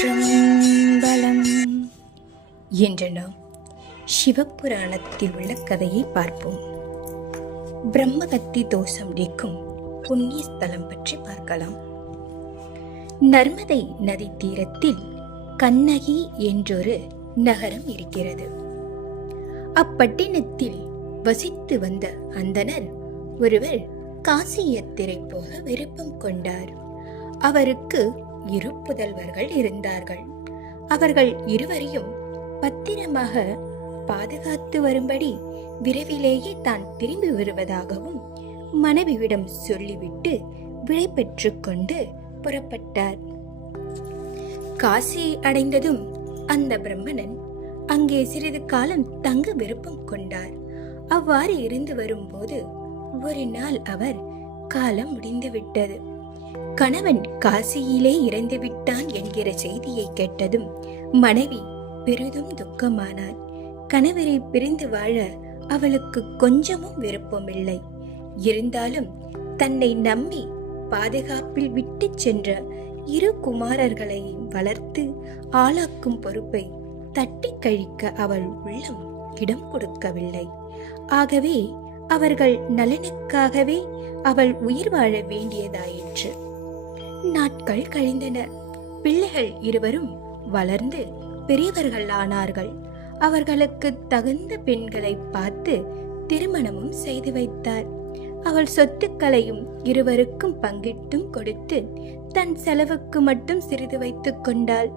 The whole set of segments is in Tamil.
திருச்சிற்றம்பலம் என்ற நாம் சிவபுராணத்தில் உள்ள கதையை பார்ப்போம். பிரம்மகத்தி தோஷம் நீக்கும் புண்ணிய ஸ்தலம் பற்றி பார்க்கலாம். நர்மதை நதி தீரத்தில் கண்ணகி என்றொரு நகரம் இருக்கிறது. அப்பட்டினத்தில் வசித்து வந்த அந்தணர் ஒருவர் காசி யாத்திரை போக விருப்பம் கொண்டார். அவருக்கு 2 புதல்வர்கள் இருந்தார்கள். அவர்கள் இருவரையும் பத்திரமாக பாதுகாத்து வரும்படி விரைவிலேயே தான் திரும்பி வருவதாகவும் மனைவியிடம் சொல்லிவிட்டு விடை பெற்று கொண்டு புறப்பட்டார். காசி அடைந்ததும் அந்த பிரம்மணன் அங்கே சிறிது காலம் தங்க விருப்பம் கொண்டார். அவ்வாறு இருந்து வரும்போது ஒரு நாள் அவர் காலம் முடிந்துவிட்டது. கணவன் காசியிலே இறந்து விட்டான் என்கிற செய்தியை கேட்டதும் மனைவி பெரிதும் துக்கமானாள். கணவரை பிரிந்து வாழ அவளுக்கு கொஞ்சமும் விருப்பமில்லை. இருந்தாலும் தன்னை நம்பி பாதுகாப்பில் விட்டு சென்ற 2 குமாரர்களை வளர்த்து ஆளாக்கும் பொறுப்பை தட்டி கழிக்க அவள் உள்ளம் இடம் கொடுக்கவில்லை. ஆகவே அவர்கள் நலனுக்காகவே அவள் உயிர் வாழ வேண்டியதாயிற்று. நாட்கள் கழிந்தன. பிள்ளைகள் இருவரும் வளர்ந்து பெரியவர்கள் ஆனார்கள். அவர்களுக்கு தகுந்த பெண்களை பார்த்து திருமணமும் செய்து வைத்தார். அவள் சொத்துக்களையும் இருவருக்கும் பங்கிட்டும் கொடுத்து தன் செலவுக்கு மட்டும் சிறிது வைத்துக் கொண்டாள்.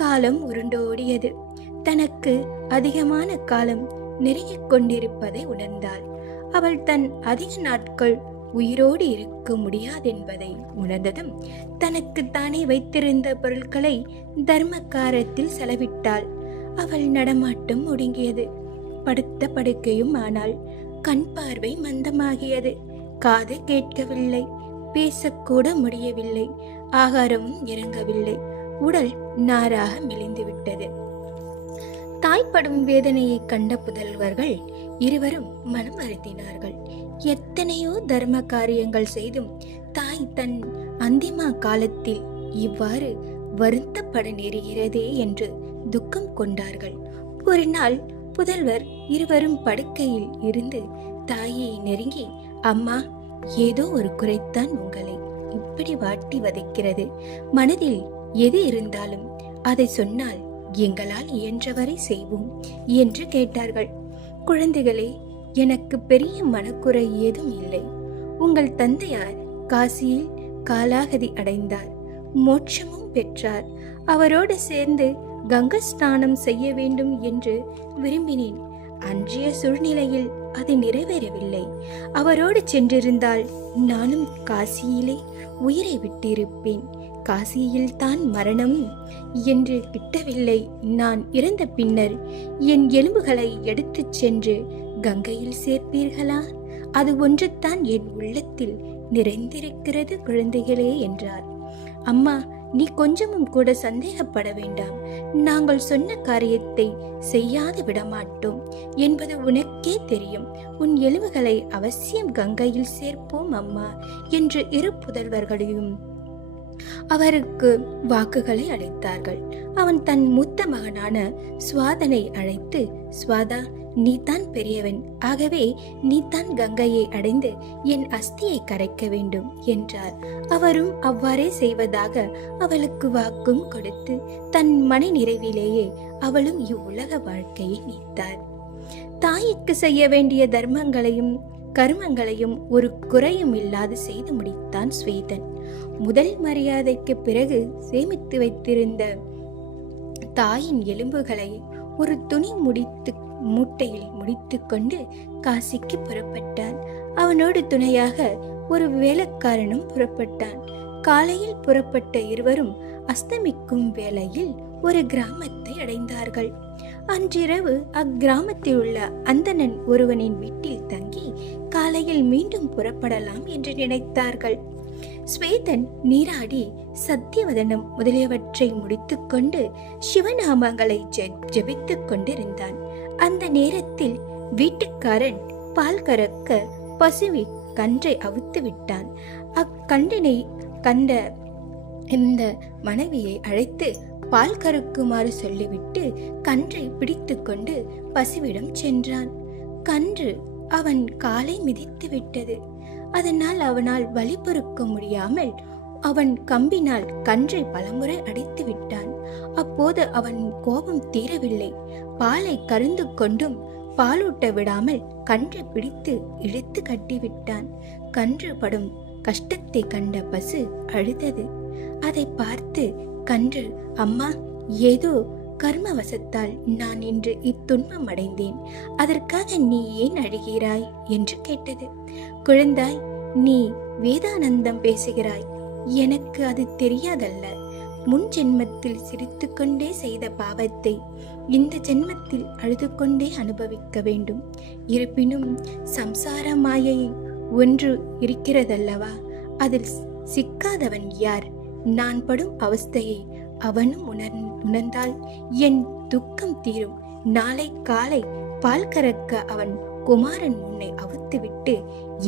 காலம் உருண்டோடியது. தனக்கு அதிகமான காலம் நெருங்கிக் கொண்டிருப்பதை உணர்ந்தாள். அவள் தன் அதிக நாட்கள் உயிரோடு இருக்க முடியாதென்பதை உணர்ந்ததும் தனக்கு தானே வைத்திருந்த பொருட்களை தர்மக்காரத்தில் செலவிட்டாள். அவள் நடமாட்டம் ஒடுங்கியது. படுத்த படுக்கையும் ஆனாள். கண் பார்வை மந்தமாகியது. காது கேட்கவில்லை. பேசக்கூட முடியவில்லை. ஆகாரமும் இறங்கவில்லை. உடல் நாராக மெலிந்துவிட்டது. தாய்ப்படும் வேதனையை கண்ட புதல்வர்கள் இருவரும் மனம் வருந்தினார்கள். எத்தனையோ தர்ம காரியங்கள் செய்தும் தாய் தன் அந்திமா காலத்தில் இவ்வாறு வருத்தப்பட நேருகிறதே என்று துக்கம் கொண்டார்கள். ஒரு நாள் புதல்வர் இருவரும் படுக்கையில் இருந்து தாயை நெருங்கி, அம்மா, ஏதோ ஒரு குறைத்தான் உங்களை இப்படி வாட்டி வதைக்கிறது. மனதில் எது இருந்தாலும் அதை சொன்னால் எங்களால் இயன்றவரை செய்வோம் என்று கேட்டார்கள். குழந்தைகளே, எனக்கு பெரிய மனக்குறை ஏதும் இல்லை. உங்கள் தந்தையார் காசியில் காலாகதி அடைந்தார். மோட்சமும் பெற்றார். அவரோடு சேர்ந்து கங்கா ஸ்நானம் செய்ய வேண்டும் என்று விரும்பினேன். அன்றைய சூழ்நிலையில் அது நிறைவேறவில்லை. அவரோடு சென்றிருந்தால் நானும் காசியிலே உயிரை விட்டிருப்பேன். காசியில் தான் மரணம் என்று கிட்டவில்லை. நான் இறந்த பின்னர் என் எலும்புகளை எடுத்துச் சென்று கங்கையில் சேர்ப்பீர்களா? அது ஒன்றுதான் என் உள்ளத்தில் நிறைந்திருக்கிறது குழந்தைகளே என்றார். அம்மா, நீ கொஞ்சமும் கூட சந்தேகப்பட வேண்டாம். நாங்கள் சொன்ன காரியத்தை செய்யாது விடமாட்டோம் என்பது உனக்கே தெரியும். உன் எலும்புகளை அவசியம் கங்கையில் சேர்ப்போம் அம்மா என்று 2 புதல்வர்களையும் அவருக்கு வாக்குகளை அளித்தார்கள். அவன் தன் மூத்த மகனான சுவாதனை அழைத்து, சுவாதா, நீதான் பெரியவன். ஆகவே நீதான் கங்கையை அடைந்து என் அஸ்தியை கரைக்க வேண்டும் என்றார். அவரும் அவ்வாறே செய்வதாக அவளுக்கு வாக்கும் கொடுத்து தன் மன நிறைவிலேயே அவளும் இவ்வுலக வாழ்க்கையை நீத்தார். தாய்க்கு செய்ய வேண்டிய தர்மங்களையும் கர்மங்களையும் ஒரு குறையும் இல்லாது செய்து முடித்தான் ஸ்வேதன். முதல் மரியாதைக்கு பிறகு சேமித்து வைத்திருந்த தாயின் எலும்புகளை ஒரு துணி மூட்டையில் முடித்து கொண்டு காசிக்கு புறப்பட்டான். அவனோடு துணையாக ஒரு வேலைக்காரனும் புறப்பட்டான். காலையில் புறப்பட்ட இருவரும் அஸ்தமிக்கும் வேளையில் ஒரு கிராமத்தை அடைந்தார்கள். அன்றிரவு அக்கிராமத்தில் உள்ள அந்தணன் ஒருவனின் வீட்டில் தங்கி காலையில் மீண்டும் புறப்படலாம் என்று நினைத்தார்கள். ஸ்வேதன் நீராடி சத்தியவதனம் முதலியவற்றை முடித்துக்கொண்டு சிவநாமங்களை ஜெபித்துக் கொண்டிருந்தான். அந்த நேரத்தில் வீட்டுக்காரன் பால் கறக்க பசுவை கன்றை அவுத்து விட்டான். அக்கன்றினை கண்ட இந்த மனைவியை அழைத்து பால் கறக்குமாறு சொல்லிவிட்டு கன்றை பிடித்து கொண்டு பசுவிடம் சென்றான். கன்று அவன் காலை மிதித்து விட்டது. அதனால் அவனால் வலி பொறுக்க முடியாமல் அவன் கம்பினால் கன்றை பலமுறை அடித்து விட்டான். அப்போது அவன் கோபம் தீரவில்லை. பாலை கருந்து கொண்டும் பாலூட்ட விடாமல் கன்றை பிடித்து இழுத்து கட்டிவிட்டான். கன்று படும் கஷ்டத்தை கண்ட பசு அழுதது. அதை பார்த்து கன்று, அம்மா, ஏதோ கர்மவசத்தால் நான் இன்று இத்துன்பம் அடைந்தேன். அதற்காக நீ ஏன் அழுகிறாய் என்று கேட்டது. குழந்தாய், நீ வேதானந்தம் பேசுகிறாய். எனக்கு அது தெரியாதல்ல. முன் ஜென்மத்தில் சிரித்து கொண்டே செய்த பாவத்தை இந்த ஜென்மத்தில் அழுது கொண்டே அனுபவிக்க வேண்டும். இருப்பினும் சம்சார மாயை ஒன்று இருக்கிறதல்லவா, அதில் சிக்காதவன் யார்? நான் படும் அவஸ்தையை அவனும் உணர்ந்தால் என் துக்கம் தீரும். நாளை காலை பால் கறக்க அவன் குமாரன் உன்னை அவுத்துவிட்டு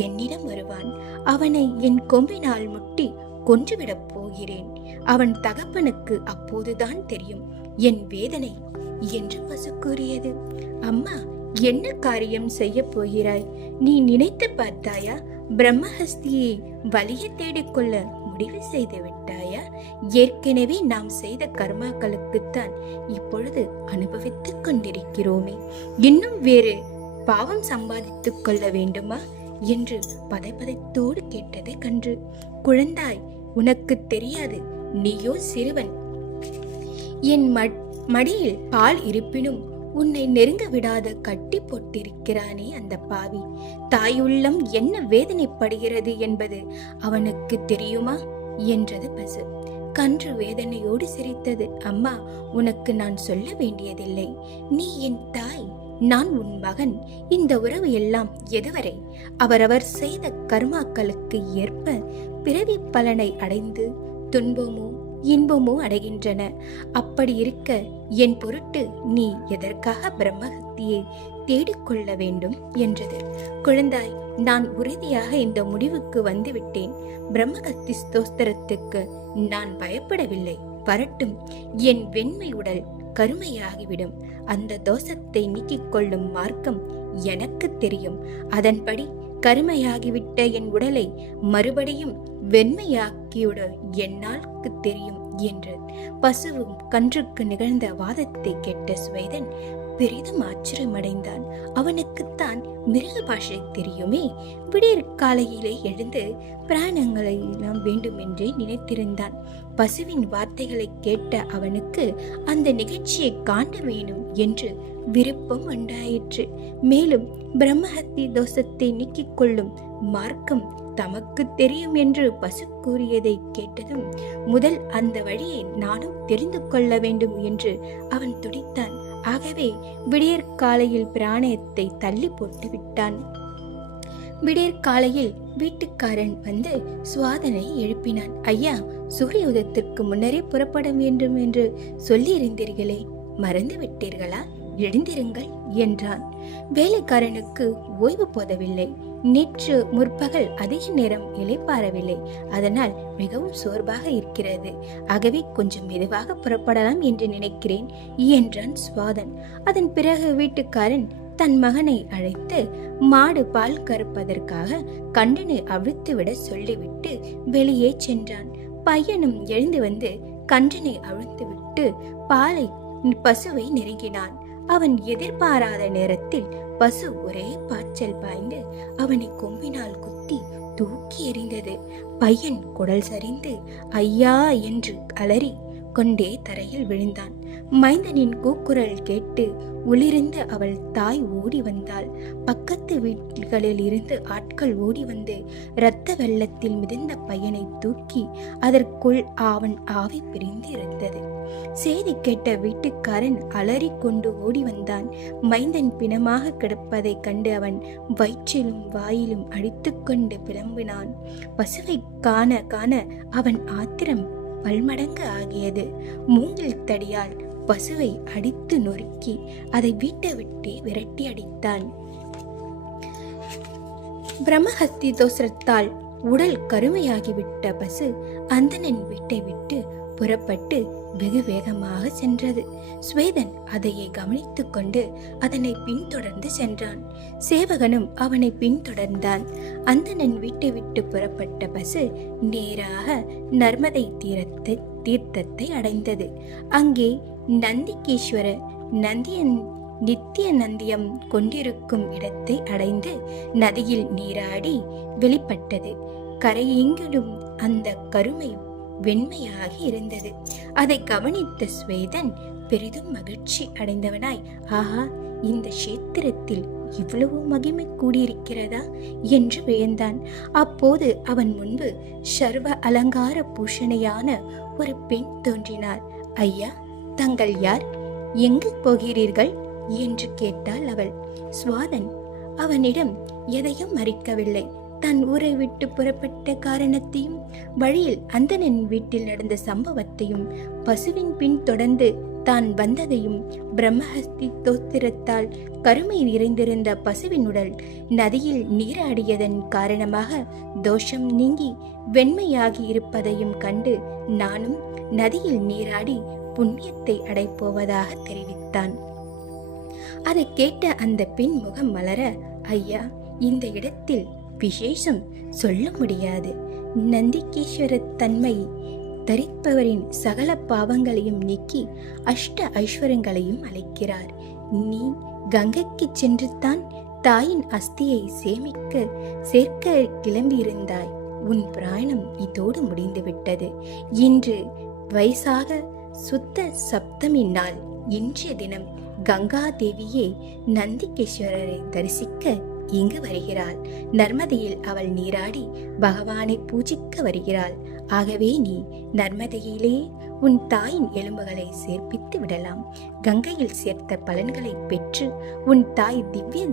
என்னிடம் வருவான். அவனை என் கொம்பினால் முட்டி கொன்றுவிடப் போகிறேன். அவன் தகப்பனுக்கு அப்போதுதான் தெரியும் என் வேதனை என்று பசு கூறியது. அம்மா, என்ன காரியம் செய்ய போகிறாய்? நீ நினைத்து பார்த்தாயா? பிரம்மஹஸ்தியை வலிய தேடிக்கொள்ள முடிவு செய்து விட்டாயா? ஏற்கனவே நாம் செய்த கர்மாக்களுக்குத்தான் இப்பொழுது அனுபவித்துக் கொண்டிருக்கிறோமே. இன்னும் வேறு பாவம் சம்பாதித்துக் கொள்ள வேண்டுமா என்று பதைப்பதைத்தோடு கேட்டது கன்று. குழந்தாய், உனக்கு தெரியாது. நீயோ சிறுவன். என் மடியில் பால் இருப்பினும் உன்னை நெருங்க விடாத கட்டி போட்டிருக்கிறானே அந்த பாவி. தாயுள்ளம் என்ன வேதனைப்படுகிறது என்பது அவனுக்கு தெரியுமா என்றது பசு. கன்று வேதனையோடு சிரித்தது. அம்மா, உனக்கு நான் சொல்ல வேண்டியதில்லை. நீ என் தாய், நான் உன் மகன். இந்த உறவு எல்லாம் எதுவரை? அவரவர் செய்த கர்மாக்களுக்கு ஏற்ப பிறவி பலனை அடைந்து துன்பமோ இன்பமோ அடைகின்றன. அப்படி இருக்க என் பொருட்டு நீ எதற்காக பிரம்மஹத்தியை தேடிக்கொள்ள வேண்டும் என்றது. குழந்தாய், நான் உறுதியாக இந்த முடிவுக்கு வந்துவிட்டேன். பிரம்மஹத்தி ஸ்தோத்திரத்துக்கு நான் பயப்படவில்லை. வரட்டும், என் வெண்மை உடல் கருமையாகிவிடும். அந்த தோஷத்தை நீக்கிக் கொள்ளும் மார்க்கம் எனக்கு தெரியும். அதன்படி கருமையாகிவிட்ட என் உடலை மறுபடியும் வெண்மையாக்கிவிட என்னால்க்கு தெரியும் என்று பசுவும் கன்றுக்கு நிகழ்ந்த வாதத்தை கேட்ட சுவேதன் பெரிதும் ஆச்சரியமடைந்தான். அவனுக்குத்தான் மிருக பாஷை தெரியுமே. விடியற் காலையிலே எழுந்து பிராணங்களை எல்லாம் வேண்டும் என்றே நினைத்திருந்தான். பசுவின் வார்த்தைகளை கேட்ட அவனுக்கு அந்த நிகழ்ச்சியை காண வேணும் என்று விருப்பம் உண்டாயிற்று. மேலும் பிரம்மஹத்தி தோஷத்தை நீக்கிக் கொள்ளும் மார்க்கம் தமக்கு தெரியும் என்று பசு கூறியதை கேட்டதும் முதல் அந்த வழியை நானும் தெரிந்து கொள்ள வேண்டும் என்று அவன் துடித்தான். ஆகவே விடியற் காலையில் பிராணயத்தை தள்ளி போட்டு விட்டான். விடியற் காலையில் வீட்டுக்காரன் வந்து சுவாதனை எழுப்பினான். ஐயா, சூரிய உதயத்திற்கு முன்னரே புறப்பட வேண்டும் என்று சொல்லி இருந்தீர்களே, மறந்து விட்டீர்களா? எழுந்திருங்கள் என்றான். வேலைக்காரனுக்கு ஓய்வு போதவில்லை. நேற்று முற்பகல் அதிக நேரம் இளைப்பாறவில்லை. அதனால் மிகவும் சோர்வாக இருக்கிறது. ஆகவே கொஞ்சம் மெதுவாக புறப்படலாம் என்று நினைக்கிறேன் என்றான் சுவாதன். அதன் பிறகு வீட்டுக்காரன் தன் மகனை அழைத்து மாடு பால் கறப்பதற்காக கண்டனை அவிழ்த்துவிட சொல்லிவிட்டு வெளியே சென்றான். பையனும் எழுந்து வந்து கன்றனை அவிழ்த்துவிட்டு பசுவை நெருங்கினான். அவன் எதிர்பாராத நேரத்தில் பசு ஒரே பாய்ச்சல் பாய்ந்து அவனை கொம்பினால் குத்தி தூக்கி எறிந்தது. பையன் குடல் சரிந்து ஐயா என்று அலறி கொண்டே தரையில் விழுந்தான். மைந்தனின் கூக்குரல் கேட்டு உள்ளிருந்து அவள் தாய் ஓடி வந்தாள். பக்கத்து வீடுகளில் இருந்து ஆட்கள் ஓடி வந்து இரத்த வெள்ளத்தில் மிதந்த பையனை தூக்கி அதற்குள் அவன் ஆவி பிரிந்து இருந்தது. செய்தி கேட்ட வீட்டுக்காரன் அலறி கொண்டு ஓடி வந்தான். மைந்தன் பிணமாக கிடப்பதை கண்டு அவன் வயிற்றிலும் வாயிலும் அடித்துக்கொண்டு புலம்பினான். பசுவை காண காண அவன் ஆத்திரம் பல்மடங்கு ஆகியது. மூங்கில் தடியால் பசுவை அடித்து நொறுக்கி அதை வீட்டை விட்டு விரட்டி அடித்தான். பிரம்மஹஸ்தி தோஷத்தால் உடல் கருமையாகிவிட்ட பசு அந்தணன் வீட்டை விட்டு புறப்பட்டு வெகு வேகமாக சென்றது. ஸ்வேதன் அதையே கவனித்துக் கொண்டு அதனை பின்தொடர்ந்து சென்றான். சேவகனும் அவனை பின்தொடர்ந்தான். அந்தணன் வீட்டை விட்டு புறப்பட்ட பசு நேராக நர்மதை தீர்த்தத்தை அடைந்தது. அங்கே நந்திகேஸ்வர நித்திய நந்தியம் கொண்டிருக்கும் இடத்தை அடைந்து நதியில் நீராடி வெளிப்பட்டது. கரையெங்கிலும் அந்த கருமை வெண்மையாகி இருந்தது. அதை கவனித்த ஸ்வேதன் பெரிதும் மகிழ்ச்சி அடைந்தவனாய், ஆஹா, இந்த கஷேத்திரத்தில் இவ்வளவு மகிமை கூடியிருக்கிறதா என்று வியந்தான். அப்போது அவன் முன்பு சர்வ அலங்கார பூஷணையான ஒரு பெண் தோன்றினார். ஐயா, தங்கள் யார்? எங்கு போகிறீர்கள் என்று கேட்டாள் அவள். சுவாதன் அவனிடம் எதையும் மறைக்கவில்லை. தன் ஊரை விட்டு புறப்பட்ட காரணத்தையும் வழியில் அந்தணன் வீட்டில் நடந்த சம்பவத்தையும் பசுவின் பின் தொடர்ந்து தான் வந்ததையும் பிரம்மஹஸ்தி தோத்திரத்தால் கருமை நிறைந்திருந்த பசுவின் உடல் நதியில் நீராடியதன் காரணமாக தோஷம் நீங்கி வெண்மையாகி இருப்பதையும் கண்டு நானும் நதியில் நீராடி புண்ணியத்தை அடைப்போவதாக தெரிவித்தான். அதை கேட்ட அந்த பெண் முகம் மலர, ஐயா, இந்த இடத்தில் விசேஷம் சொல்ல முடியாது. நந்திகேஸ்வர தன்மை தரிப்பவரின் சகல பாவங்களையும் நீக்கி அஷ்ட ஐஸ்வரங்களையும் அளிக்கிறார். நீ கங்கைக்கு சென்று தான் தாயின் அஸ்தியை சேர்க்க கிளம்பியிருந்தாய். உன் பிராயணம் இதோடு முடிந்துவிட்டது. இன்று வைசாக சுத்த சப்தமி நாள். இன்றைய தினம் கங்கா தேவியே நந்திகேஸ்வரரை தரிசிக்க இங்கு வருகிறாள். நர்மதையில் அவள் நீராடி பகவானை பூஜிக்க வருகிறாள். ஆகவே நீ நர்மதையிலே உன் தாயின் எலும்புகளை சேர்ப்பித்து விடலாம். கங்கையில் சேர்த்த பலன்களை பெற்று உன் தாய் திவ்ய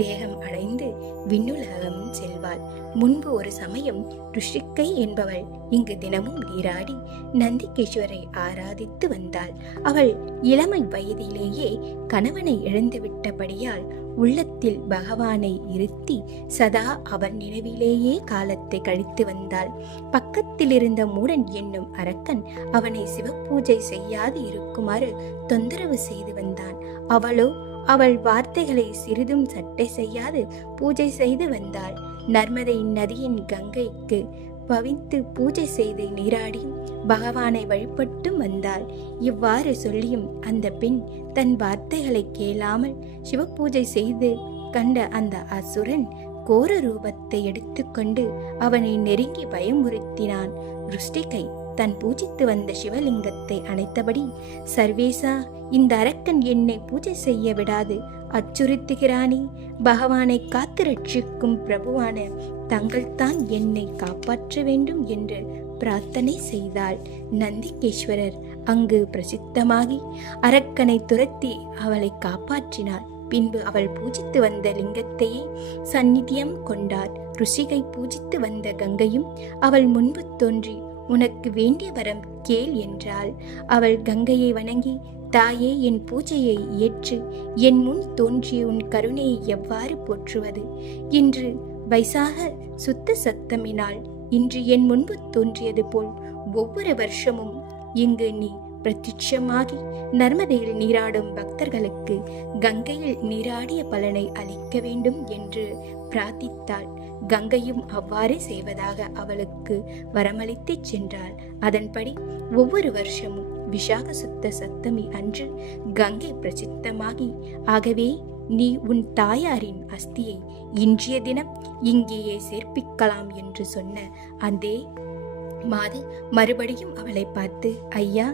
தேகம் அடைந்து விண்ணுலகம் செல்வாள். முன்பு ஒரு சமயம் ருஷிக்கை என்பவள் இங்கு தினமும் நீராடி நந்திகேஸ்வரை ஆராதித்து வந்தாள். அவள் இளமை வயதிலேயே கணவனை இழந்துவிட்டபடியால் உள்ளத்தில் பகவானை இருத்தி சதா அவன் நினைவிலேயே காலத்தை கழித்து வந்தாள். பக்கத்தில் இருந்த மூடன் என்னும் அரக்கன் அவனை சிவபூஜை செய்யாது இருக்குமாறு தொந்தரவு செய்து வந்தான். அவளோ அவள் வார்த்தைகளை சிறிதும் சட்டை செய்யாது பூஜை செய்து வந்தாள். நர்மதை நதியின் கங்கைக்கு பவித்து பூஜை செய்து நீராடி பகவானை வழிபட்டும் வந்தாள். இவ்வாறு சொல்லியும் அந்த பெண் தன் வார்த்தைகளை கேளாமல் சிவபூஜை செய்து கண்ட அந்த அசுரன் கோர ரூபத்தை எடுத்துக்கொண்டு அவனை நெருங்கி பயமுறுத்தினான். ருஷ்டிகை தன் பூஜித்து வந்த சிவலிங்கத்தை அணைத்தபடி, சர்வேசா, இந்த அரக்கன் என்னை பூஜை செய்ய விடாது அச்சுறுத்துகிறானே. பகவானை காத்து ரட்சிக்கும் பிரபுவான தங்கள்தான் என்னை காப்பாற்ற வேண்டும் என்று பிரார்த்தனை செய்தாள். நந்திகேஸ்வரர் அங்கு பிரசித்தமாகி அரக்கனை துரத்தி அவளை காப்பாற்றினாள். பின்பு அவள் பூஜித்து வந்த லிங்கத்தையே சந்நிதியம் கொண்டார். ருஷிகை பூஜித்து வந்த கங்கையும் அவள் முன்பு தோன்றி உனக்கு வேண்டிய வரம் கேள் என்றாள். அவள் கங்கையை வணங்கி, தாயே, என் பூஜையை ஏற்று என் முன் தோன்றிய உன் கருணையை எவ்வாறு போற்றுவது? இன்று வைசாக சுத்த சத்தமினால் இன்று என் முன்பு தோன்றியது போல் ஒவ்வொரு வருஷமும் இங்கு நீ பிரத்யட்சமாகி நர்மதையில் நீராடும் பக்தர்களுக்கு கங்கையில் நீராடிய பலனை அளிக்க வேண்டும் என்று பிரார்த்தித்தாள். கங்கையும் அவ்வாறே செய்வதாக அவளுக்கு வரமளித்து சென்றாள். அதன்படி ஒவ்வொரு வருஷமும் விஷாக சுத்த சப்தமி அன்று கங்கை பிரசித்தமாகி, ஆகவே நீ உன் தாயாரின் அஸ்தியை இன்றைய தினம் இங்கேயே சேர்ப்பிக்கலாம் என்று சொன்ன அதே மாது மறுபடியும் அவளை பார்த்து, ஐயா,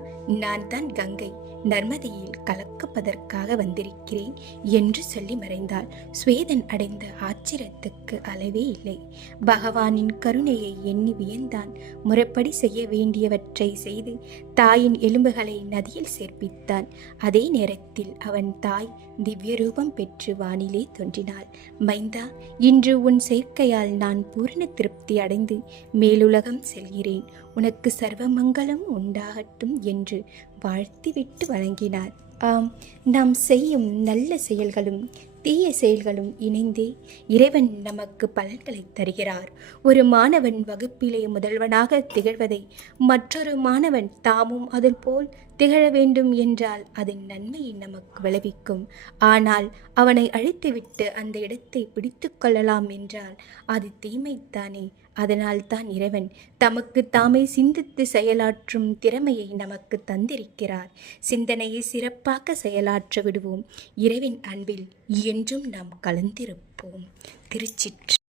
நான் தான் கங்கை. நர்மதையில் கலக்க பார்ப்பதற்காக வந்திருக்கிறேன் என்று சொல்லி மறைந்தாள். ஸ்வேதன் அடைந்த ஆச்சரியத்துக்கு அளவே இல்லை. பகவானின் கருணையை எண்ணி வியந்தான். முறைப்படி செய்ய வேண்டியவற்றை செய்து தாயின் எலும்புகளை நதியில் சேர்ப்பித்தான். அதே நேரத்தில் அவன் தாய் திவ்ய ரூபம் பெற்று வானிலே தோன்றினாள். மைந்தா, இன்று உன் சேர்க்கையால் நான் பூரண திருப்தி அடைந்து மேலுலகம் செல்கிறேன். உனக்கு சர்வமங்கலம் உண்டாகட்டும் என்று வாழ்த்திவிட்டு வணங்கினார். ஆம், நாம் செய்யும் நல்ல செயல்களும் தீய செயல்களும் இணைந்தே இறைவன் நமக்கு பலன்களை தருகிறார். ஒரு மாணவன் வகுப்பிலே முதல்வனாக திகழ்வதை மற்றொரு மாணவன் தாமும் அதுபோல் திகழ வேண்டும் என்றால் அதன் நன்மையை நமக்கு விளைவிக்கும். ஆனால் அவனை அழித்துவிட்டு அந்த இடத்தை பிடித்து கொள்ளலாம் என்றால் அது தீமைத்தானே. அதனால் தான் இறைவன் தமக்கு தாமே சிந்தித்து செயலாற்றும் திறமையை நமக்கு தந்திருக்கிறார். சிந்தனையை சிறப்பாக செயலாற்ற விடுவோம். இறைவன் அன்பில் என்றும் நாம் கலந்திருப்போம். திருச்சிற்றம்பலம்.